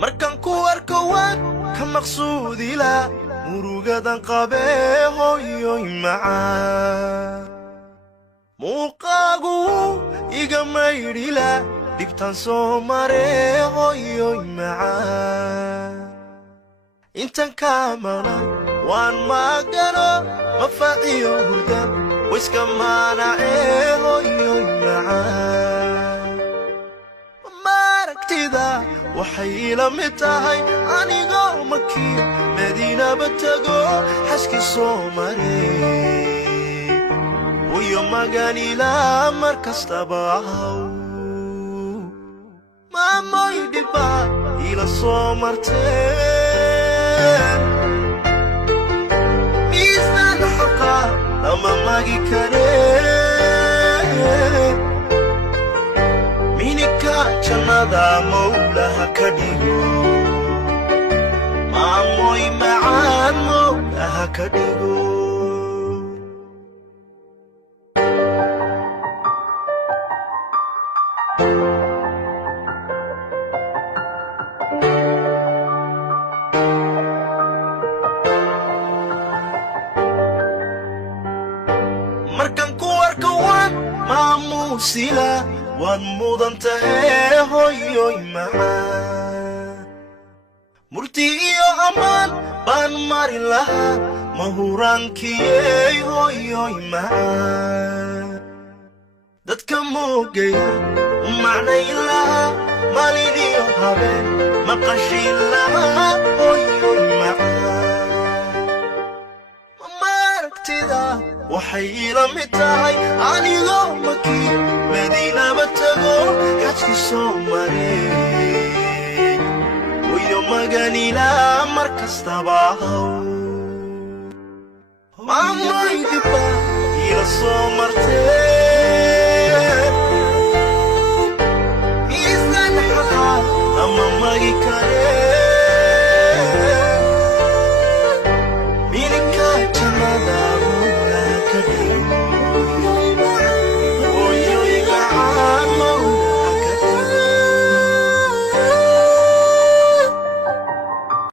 markan ku arko waan ka maqsuudi la murugadan qabee hooyoy macaan muuqaagu iga maydhila dhibtaan soo maree hooyoy macaan intan kaamana waan maagano mafaaciyo hurdan wiska maanacee hooyoy macaan maaragtida waxay ila mid tahay anigoo makiyo madiinaba tago xaskii soo maree hooyo maganila mar kastaba ahaw maamoy dhibaa ila soo martee miisaan xaqa lama magi karee minika jannada mawlaha ka dhigo maamoy macaan mawlaha ka dhigo markan ku arko waan maamuusila waad mudan tahay hooyoy macaan murti iyo ammaan baan marin lahaa mahuraankiyey hooyoy macaan dadka moogaya u macnayn lahaa maalin iyo habeen maqashin lahaa hooyoy macaan maaragtida waxay ila mid tahay anigoo makiyo madiinaba tago xajkii soo maree hooyo maganila mar kastaba ahaw maamoy dhibaa ila soo martee miisaan xaqa lama magi karee